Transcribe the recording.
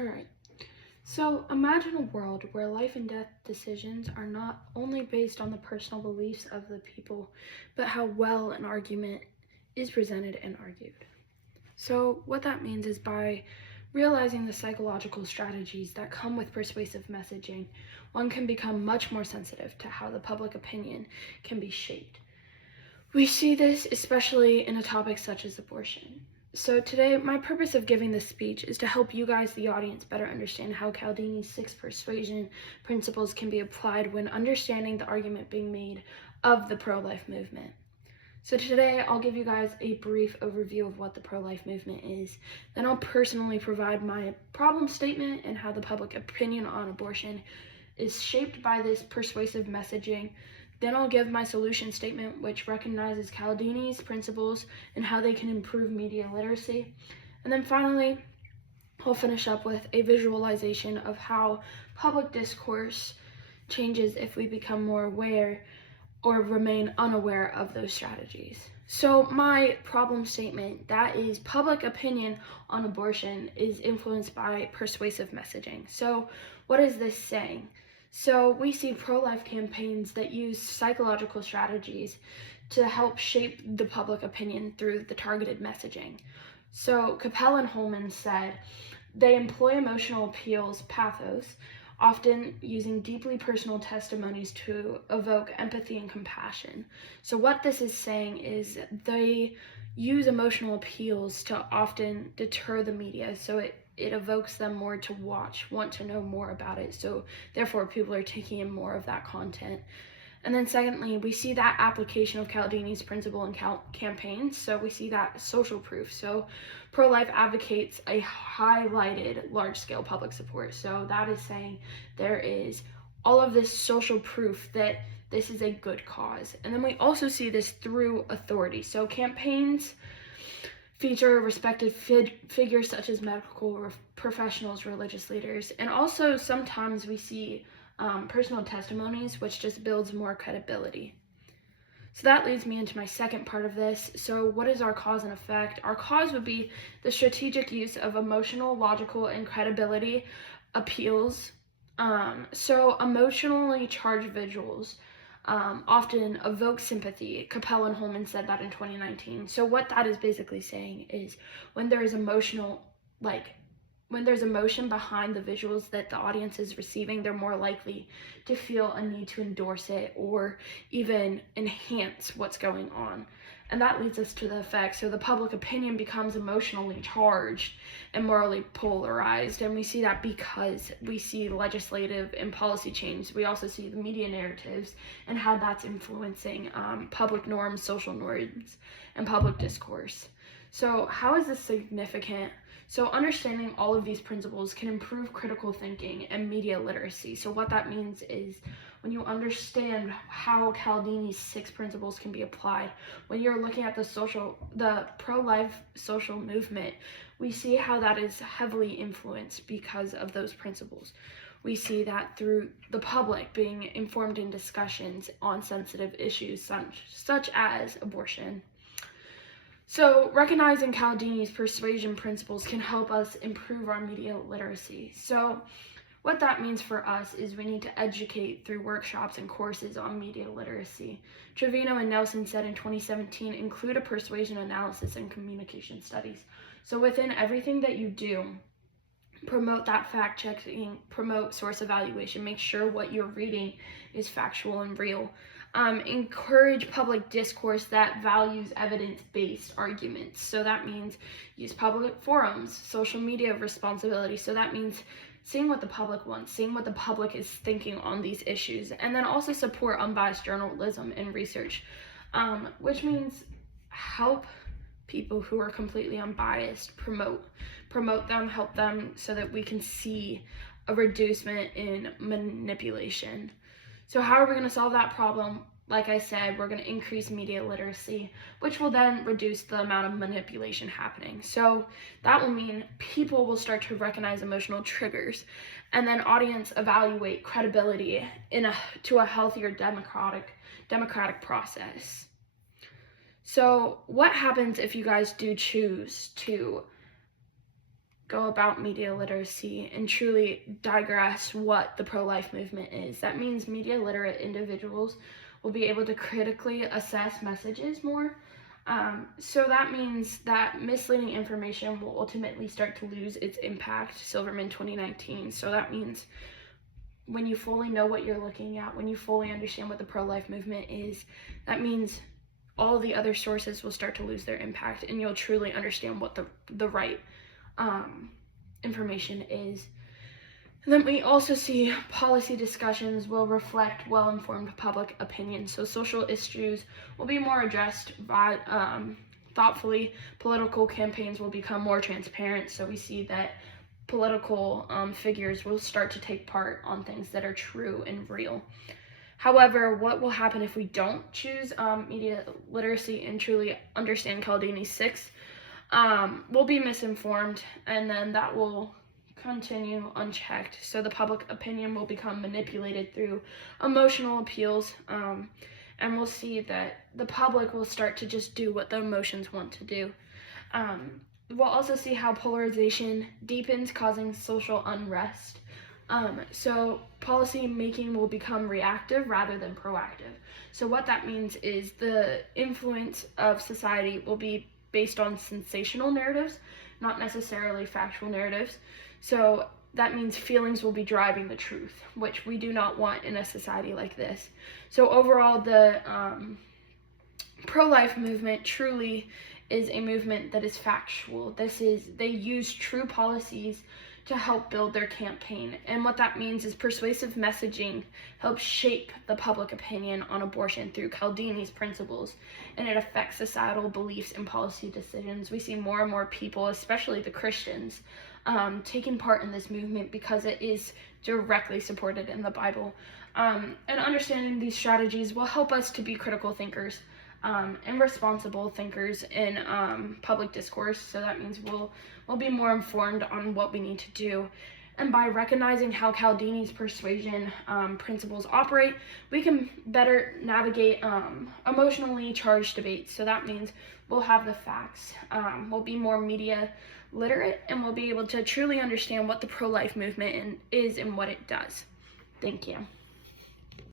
Alright, so imagine a world where life and death decisions are not only based on the personal beliefs of the people, but how well an argument is presented and argued. So, what that means is by realizing the psychological strategies that come with persuasive messaging, one can become much more sensitive to how the public opinion can be shaped. We see this especially in a topic such as abortion. So today, my purpose of giving this speech is to help you guys, the audience, better understand how Cialdini's 6 persuasion principles can be applied when understanding the argument being made of the pro-life movement. So today, I'll give you guys a brief overview of what the pro-life movement is. Then I'll personally provide my problem statement and how the public opinion on abortion is shaped by this persuasive messaging. Then I'll give my solution statement, which recognizes Cialdini's principles and how they can improve media literacy. And then finally, I'll finish up with a visualization of how public discourse changes if we become more aware or remain unaware of those strategies. So my problem statement, that is public opinion on abortion is influenced by persuasive messaging. So what is this saying? So we see pro-life campaigns that use psychological strategies to help shape the public opinion through the targeted messaging. So Capel and Holman said they employ emotional appeals, pathos, often using deeply personal testimonies to evoke empathy and compassion. So what this is saying is they use emotional appeals to often deter the media, so it evokes them more to want to know more about it, so therefore people are taking in more of that content. And then secondly, we see that application of Cialdini's principle in campaigns. So we see that social proof. So pro-life advocates a highlighted large-scale public support. So that is saying there is all of this social proof that this is a good cause. And then we also see this through authority. So campaigns feature respected figures such as medical professionals, religious leaders, and also sometimes we see personal testimonies, which just builds more credibility. So that leads me into my second part of this. So what is our cause and effect? Our cause would be the strategic use of emotional, logical, and credibility appeals. So emotionally charged visuals often evoke sympathy. Capel and Holman said that in 2019. So what that is basically saying is when there is when there's emotion behind the visuals that the audience is receiving, they're more likely to feel a need to endorse it or even enhance what's going on. And that leads us to the effect. So the public opinion becomes emotionally charged and morally polarized. And we see that because we see legislative and policy change. We also see the media narratives and how that's influencing public norms, social norms, and public discourse. So how is this significant? So understanding all of these principles can improve critical thinking and media literacy. So what that means is when you understand how Cialdini's 6 principles can be applied, when you're looking at the pro-life social movement, we see how that is heavily influenced because of those principles. We see that through the public being informed in discussions on sensitive issues such as abortion. So recognizing Cialdini's persuasion principles can help us improve our media literacy. So what that means for us is we need to educate through workshops and courses on media literacy. Trevino and Nelson said in 2017, include a persuasion analysis and communication studies. So within everything that you do, promote that fact checking, promote source evaluation, make sure what you're reading is factual and real. Encourage public discourse that values evidence-based arguments. So that means use public forums, social media responsibility. So that means seeing what the public wants, seeing what the public is thinking on these issues, and then also support unbiased journalism and research, which means help people who are completely unbiased, promote them, help them so that we can see a reducement in manipulation. So how are we going to solve that problem? Like I said, we're going to increase media literacy, which will then reduce the amount of manipulation happening. So that will mean people will start to recognize emotional triggers, and then audience evaluate credibility to a healthier democratic process. So what happens if you guys do choose to go about media literacy and truly digress what the pro-life movement is. That means media literate individuals will be able to critically assess messages more. So that means that misleading information will ultimately start to lose its impact, Silverman 2019. So that means when you fully know what you're looking at, when you fully understand what the pro-life movement is, that means all the other sources will start to lose their impact, and you'll truly understand what the right information is. And then we also see policy discussions will reflect well-informed public opinion. So social issues will be more addressed by, thoughtfully. Political campaigns will become more transparent. So we see that political figures will start to take part on things that are true and real. However, what will happen if we don't choose media literacy and truly understand Cialdini 6? We'll be misinformed, and then that will continue unchecked. So the public opinion will become manipulated through emotional appeals, and we'll see that the public will start to just do what the emotions want to do. We'll also see how polarization deepens, causing social unrest. So policy making will become reactive rather than proactive. So what that means is the influence of society will be based on sensational narratives, not necessarily factual narratives. So that means feelings will be driving the truth, which we do not want in a society like this. So overall, the pro-life movement truly is a movement that is factual. They use true policies to help build their campaign. And what that means is persuasive messaging helps shape the public opinion on abortion through Cialdini's principles, and it affects societal beliefs and policy decisions. We see more and more people, especially the Christians, taking part in this movement because it is directly supported in the Bible. And understanding these strategies will help us to be critical thinkers and responsible thinkers in public discourse. So that means we'll be more informed on what we need to do. And by recognizing how Cialdini's persuasion principles operate, we can better navigate emotionally charged debates. So that means we'll have the facts, we'll be more media literate, and we'll be able to truly understand what the pro-life movement is and what it does. Thank you.